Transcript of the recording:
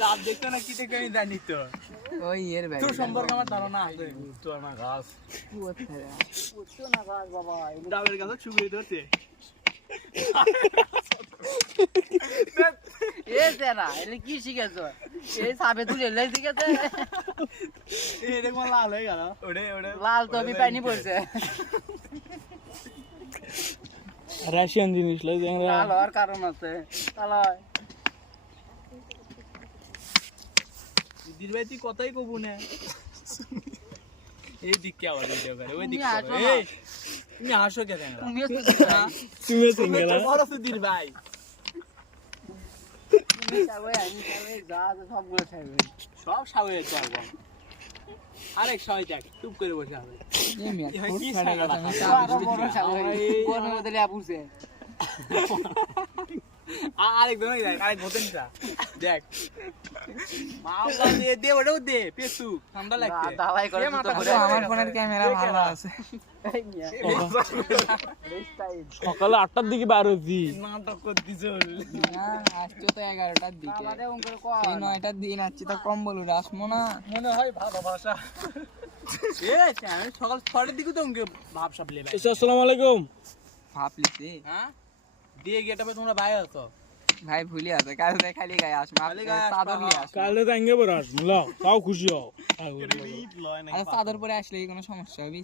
ডাব দেখতো না কি দেখে আমি জানি তো ওই এর ভাই তোর সম্পর্কে আমার ধারণা আছে তোর না গাছ উঠতো না গাছ বাবা ডাবের গাছ চুবিয়ে ধরছে এ তেরা এলে কি শিখেছো এই সাবে তুলে এলে শিখেছে এটা কোন লাল হয়ে গেল ওরে ওরে লাল তো আমি পাইনি পড়ছে রাশিয়ান জিনিস লাই জ্যাংরা লাল হওয়ার কারণ আছে তাহলে দিদির ভাই তুই কথাই কবু না এই দিক কে আবার ভিডিও করে ওই দিক তুমি হাসো না। এই তুমি হাসো কেন তুমিও তো তুমি সিঙ্গেল বড় সুধীর ভাই তুমি চাবে আমি চাবে যা আছে সবগুলো খাইবে সব সাউয়ে তো একবার আরেক সবাই দেখ চুপ করে বসে হবে কি ছাগল আরো বড় ছাগল কোন মধ্যে লেবুছে আরেক দোনাই দেখ আরেক ঘটেনটা দেখ মাওলা দিয়ে দে ওটাও দে পেছু ঠান্ডা লাগছে দালাই করে মাথা তো ঘুরে আমার ফোনের ক্যামেরা ভালো আছে সকালে 8টার দিকে বার হইছি নাটক করতেছ না আসছো তো 11টার দিকে আমাদের ওঙ্কর কো এই 9টার দিন আসছি তো কম্বল উড়ে আসবো না মনে হয় ভালো ভাষা এ আমি সকাল 6টার দিকে তো উনকে ভাব সব লেবে আসসালামু আলাইকুম ভাবলিছি হ্যাঁ দিয়ে গেটাবে তোমরা ভাই আছো ভাই ভুলি আছে কাল খালি গায়ে আসবে খালি গায়ে আসবা, চাদর নিয়ে আসবে কালে তো আঙ্গে বড় আস মুলা তাও খুশি হও আরে চাদর পরে আসলে কি কোনো সমস্যা হবে